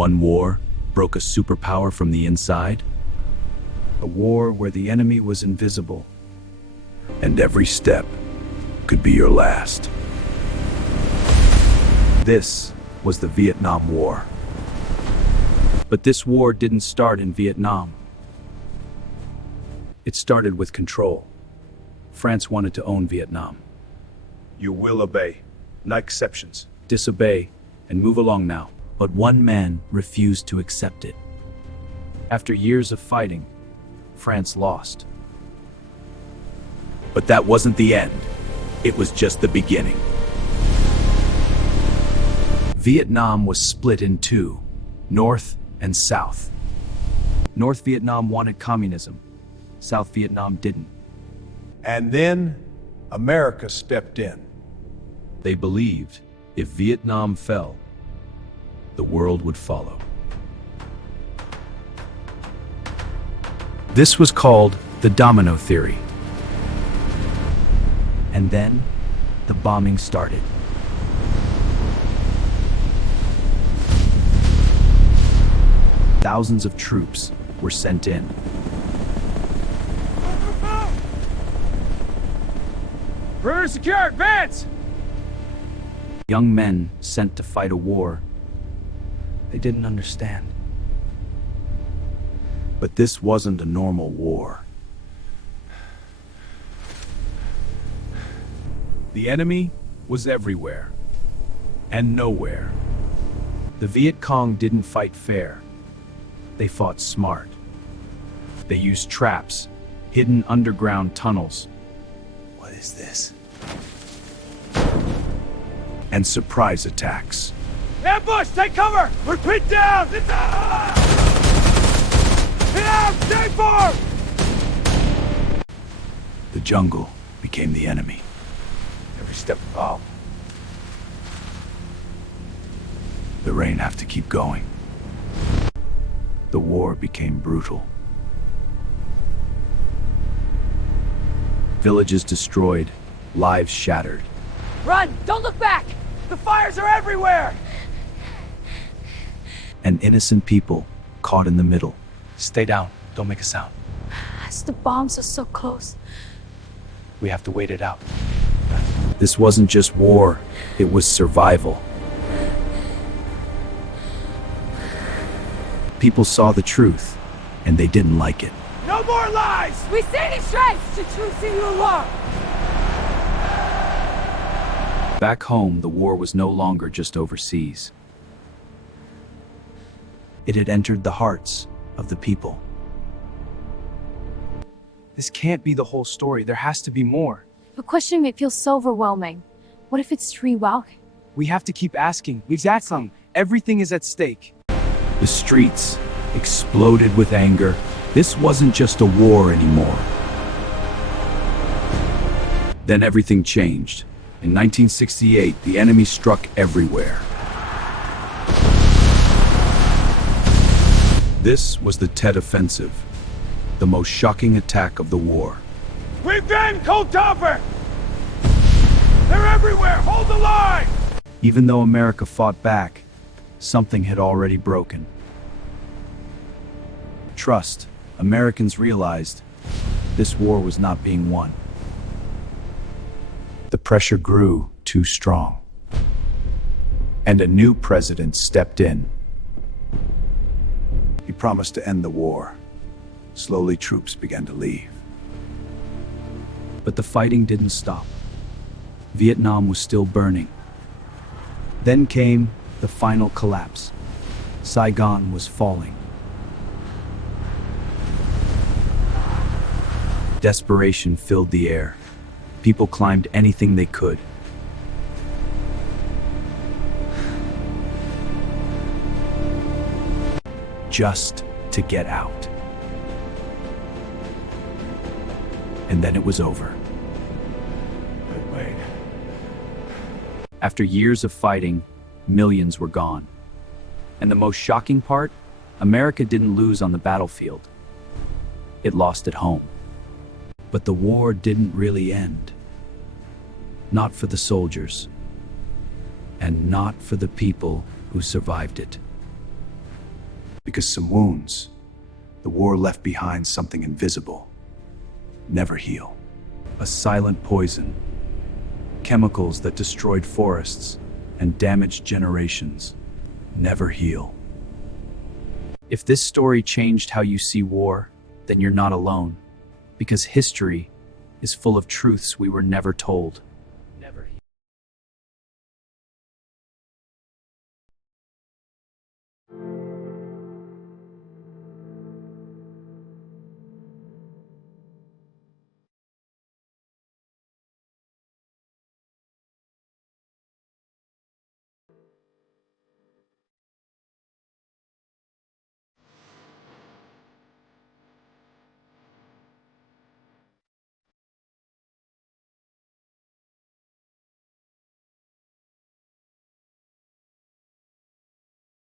One war broke a superpower from the inside. A war where the enemy was invisible. And every step could be your last. This was the Vietnam War. But this war didn't start in Vietnam. It started with control. France wanted to own Vietnam. You will obey, no exceptions. Disobey and move along now. But one man refused to accept it. After years of fighting, France lost. But that wasn't the end. It was just the beginning. Vietnam was split in two, North and South. North Vietnam wanted communism. South Vietnam didn't. And then America stepped in. They believed if Vietnam fell, the world would follow. This was called the domino theory. And then the bombing started. Thousands of troops were sent in. Perimeter secure, advance! Young men sent to fight a war they didn't understand. But this wasn't a normal war. The enemy was everywhere and nowhere. The Viet Cong didn't fight fair. They fought smart. They used traps, hidden underground tunnels. What is this? And surprise attacks. Ambush, take cover! We're pinned down! It's out! Get out! Stay firm! The jungle became the enemy. Every step involved. The rain have to keep going. The war became brutal. Villages destroyed, lives shattered. Run! Don't look back! The fires are everywhere! And innocent people caught in the middle. Stay down, don't make a sound. As the bombs are so close. We have to wait it out. This wasn't just war, it was survival. People saw the truth, and they didn't like it. No more lies! We say these strikes to truth in your law! Back home, the war was no longer just overseas. It had entered the hearts of the people. This can't be the whole story. There has to be more. But questioning it feels so overwhelming. What if it's real? We have to keep asking. Exactly. Everything is at stake. The streets exploded with anger. This wasn't just a war anymore. Then everything changed. In 1968, the enemy struck everywhere. This was the Tet Offensive, the most shocking attack of the war. We've been cold tougher! They're everywhere! Hold the line! Even though America fought back, something had already broken. Trust. Americans realized this war was not being won. The pressure grew too strong. And a new president stepped in. He promised to end the war. Slowly, troops began to leave. But the fighting didn't stop. Vietnam was still burning. Then came the final collapse. Saigon was falling. Desperation filled the air. People climbed anything they could. Just to get out. And then it was over. Wait. After years of fighting, millions were gone. And the most shocking part, America didn't lose on the battlefield. It lost at home. But the war didn't really end. Not for the soldiers. And not for the people who survived it. Because some wounds, the war left behind something invisible, never heal. A silent poison, chemicals that destroyed forests and damaged generations, never heal. If this story changed how you see war, then you're not alone, because history is full of truths we were never told.